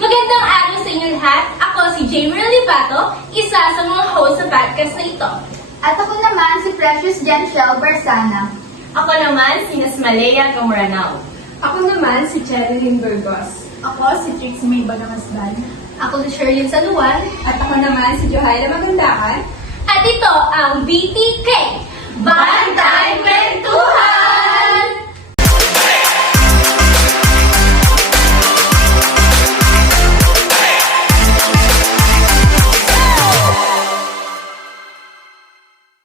Magandang araw sa inyo lahat. Ako si Jamie Livato, isa sa mga host sa podcast na ito. At ako naman si Precious Janshel Barsana. Ako naman si Nasmalea Camuranao. Ako naman si Cherilyn Burgos. Ako si Trix May Banamasdan. Ako si Sherlyn Saluan. At ako naman si Johaira Magandakan. At ito ang BTK, Bantay Kwentuhan!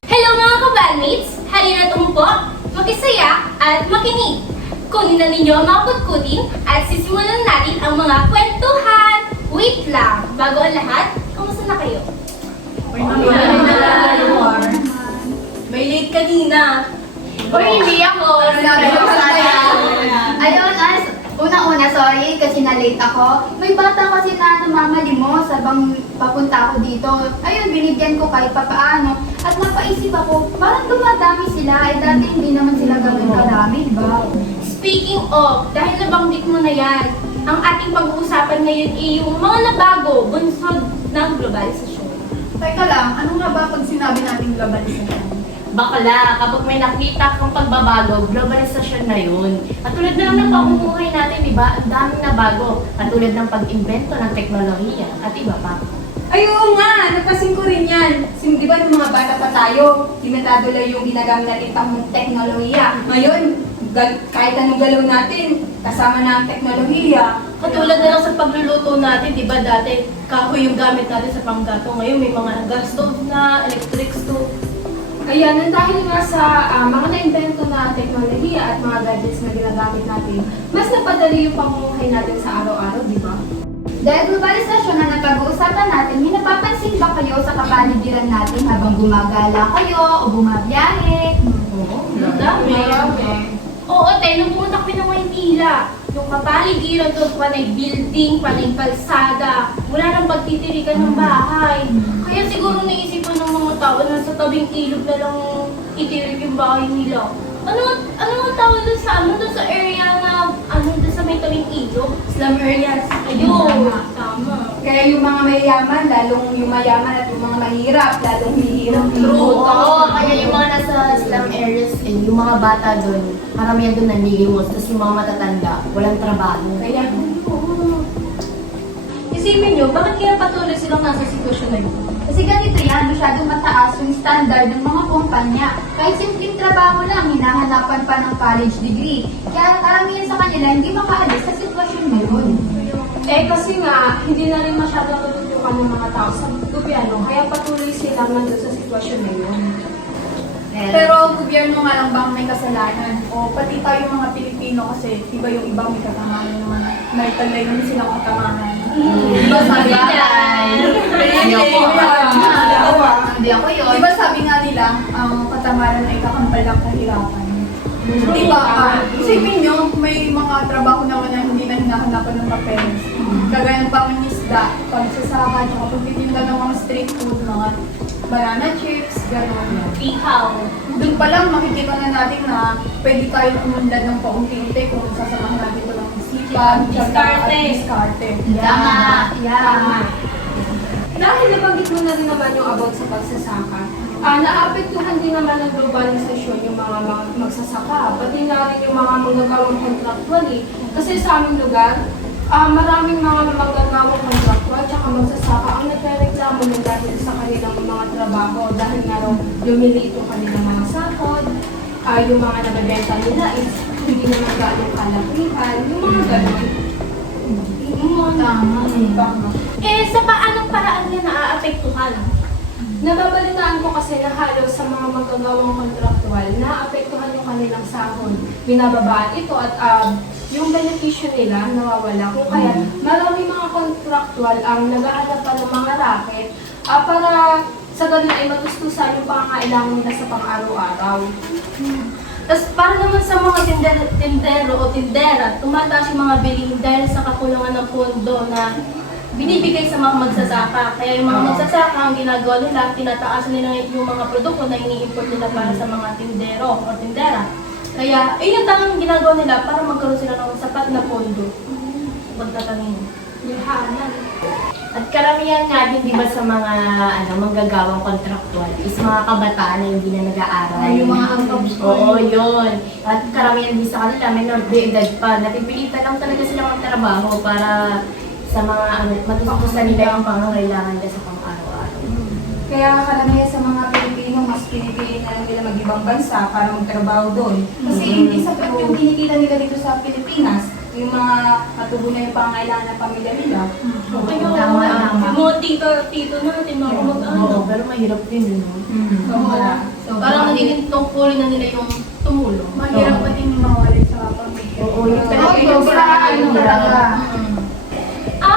Hello mga kabandmates! Halina tumupo, makisaya at makinig. Kunin na ninyo ang mga kutkutin at sisimulan natin ang mga kwentuhan. Wait lang, bago ang lahat, kamusta na kayo? May late kanina. Or hindi ako. Ayun, unang-una, sorry kasi na-late ako. May bata kasi na namamalimos habang papunta ako dito. Ayun, binigyan ko kahit papaano. At napaisip ako, parang dumadami sila. Eh, dati hindi naman sila ganun karami, di ba? Speaking of, dahil nabanggit mo na yan, ang ating pag-uusapan ngayon ay yung mga nabago bunsod ng globalisasyon. Teka lang, ano nga ba pag sinabi natin globalisasyon? Bakla, kapag may nakita kang pagbabago, globalisasyon na yun. Katulad na lang ng pamumuhay natin, di ba? Ang daming nabago. Katulad ng pag-imbento ng teknolohiya at iba pa. Ay, oo nga! Napasin ko rin yan. Di ba nung mga bata pa tayo, limitado lang yung ginagamit natin pang teknolohiya. Ngayon, kahit anong galaw natin, kasama na ang teknolohiya. Katulad na lang sa pagluluto natin, di ba dati kahoy yung gamit natin sa panggato. Ngayon may mga gas stove na, electric stove. Ayan, ang dahil nga sa mga na-invento na teknolohiya at mga gadgets na ginagamit natin, mas napadali yung pamumuhay natin sa araw-araw, di ba? Dahil globalisasyon na napag-uusapan natin, may napapansin ba kayo sa kapaligiran natin habang gumagala kayo o bumabiyahe? Oo, dami. Oo, nung pumunta kami ng Maynila, yung kapaligiran doon, panay building, panay kalsada, wala nang pagtitirikan ng bahay. Kaya siguro naisipan ng mga tao na sa tabing ilog na lang itirik yung bahay nila. Ano ang tawag doon sa doon sa area na, doon sa may tabing ilog? Slum areas. Ayun, tama. Kaya yung mga mayayaman, lalong yung mayaman at yung mga mahirap, lalong hihirap. Oo, kaya yung mga nasa slum areas, yung mga bata doon, karamihan doon nanlilimos, tapos yung mga matatanda, walang trabaho. Kaya, Isipin nyo, bakit kaya patuloy silang nasa sitwasyon na yun? Kasi ganito yan, masyadong mataas yung standard ng mga kumpanya. Kahit simpleng trabaho lang, hinahanapan pa ng college degree. Kaya karamihan sa kanila hindi makaalis sa sitwasyon ngayon. kasi nga, hindi na rin masyadong natutukan ng mga tao sa gobyerno, kaya patuloy silang nandun sa sitwasyon na yun. Pero gobyerno nga lang bang may kasalanan? O pati tayo mga Pilipino kasi iba yung ibang may katamanan naman. Naitagay naman silang katamanan. Diba sabi Hindi ako. Hindi ako yun. Diba sabi nga nila, ang katamaran ay kakampal ng kahirapan. Diba? Isipin nyo, may mga trabaho naman na hindi na hinahanapan ng papel. Kagaya ng pangingisda, pagsasaka, tsaka pagtitinda ng mga street food, mga banana chips, gano'n. Ihaw. Doon pa lang makikita na natin na pwede tayong umunlad ng paunti-unti kung sasamahan natin ito ng isipan, Diskarte. at diskarte. Tama. Tama. Dahil nabanggit mo na rin naman yung about sa pagsasaka, naapektuhan din naman ng globalisasyon yung mga magsasaka, pati na rin yung mga manggagawang contractually. Kasi sa aming lugar, maraming mga manggagawang contractual tsaka magsasaka ang nagrereklamo na dahil sa kanilang mga trabaho dahil nga raw lumiliit yung kanilang mga sahod, yung mga nabibenta nila is hindi naman gaano kalakihan, yung mga gano'n. Tama. Sa paanong paraan niya naaapektuhan? Nababalitaan ko kasi na halos sa mga magagawang kontraktual na apektuhan yung kanilang sahod. Binababaan ito at yung benepisyo nila nawawala. Kung kaya maraming mga kontraktual ang naghahanap pa ng mga racket para sa ganun ay matustusan yung pangangailangan nila sa pang-araw-araw. Tapos para naman sa mga tindero o tindera, tumataas yung mga bilhin dahil sa kakulangan ng pondo na binibigay sa mga magsasaka. Kaya yung mga magsasaka, ang ginagawa nila, tinataas nila yung mga produkto na ini-import nila para sa mga tindero o tindera. Kaya, yung tamang ginagawa nila para magkaroon sila ng sapat na pondo. Pagtatanim. lihanan. At karamihan nga din, di ba, sa mga manggagawang kontraktual is mga kabataan na hindi na nag-aaral. Yung mga out of school. Oo, yun. At karamihan din sa kanila, minor de edad pa. Napipilitan lang talaga sila magtrabaho para sa mga matutusan nila yung pangangailangan nila sa pang-araw-araw. Kaya karamihan sa mga Pilipino, mas pinipili na lang nila mag-ibang bansa para magtrabaho doon. Kasi hindi sapat yung kinikita nila dito sa Pilipinas. Yung mga matugunan yung pangangailangan ng pamilya nila. Kaya Tama, tama. yung mga tito natin, mga Oo, kamag-anak. pero mahirap din, no? Oo. Parang nagiging tungkulin na nila yung tumulong. Mahirap pa din mawali sa pamilya. Oo, yung Oo, sobra, talaga.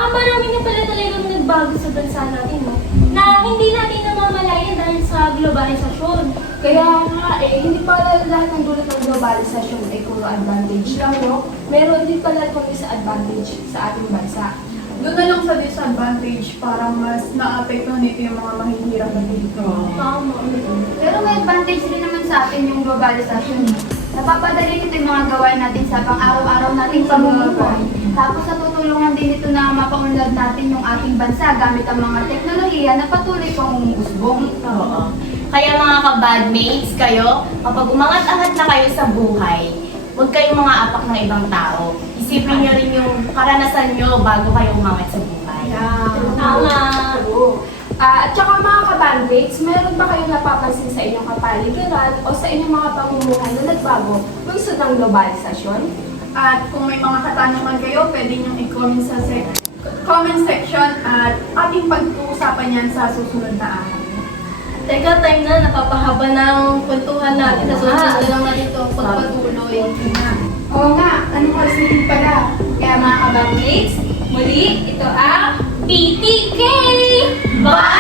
Marami na pala talagang nagbago sa bansa natin, no? Na hindi natin namamalayan dahil sa globalisasyon. Kaya nga, hindi pala lahat ng dulot ng globalisasyon ay puro advantage lang, no? Meron din pala kung disadvantage sa ating bansa. Doon na lang sa disadvantage, parang mas naapektuhan nito yung mga mahihirap na dito. Tama. Pero may advantage rin naman sa atin yung globalisasyon. Napapadali nito yung mga gawain natin sa pang-araw-araw nating pamumuhay. Tapos natutulungan din ito na mapaunlad natin yung ating bansa gamit ang mga teknolohiya na patuloy pang umuusbong. Oo. Kaya mga kabadmates, kayo, kapag umangat-angat na kayo sa buhay, huwag kayong mga apak ng ibang tao. Isipin nyo rin yung karanasan nyo bago kayo umangat sa buhay. Tama. At saka mga kabandmates, meron ba kayong napapansin sa inyong kapaligiran o sa inyong mga pamumuhay na nagbago bunsod ng globalisasyon? At kung may mga katanungan kayo, pwede nyo i-comment sa comment section at ating pag-uusapan yan sa susunod na araw. Teka, time na, napapahaba ng kwentuhan natin. Sa susunod na lang natin ito pagpatuloy. Oo nga, anong oras na din pala? Kaya mga kabandmates, muli, ito ang PTK! Bye!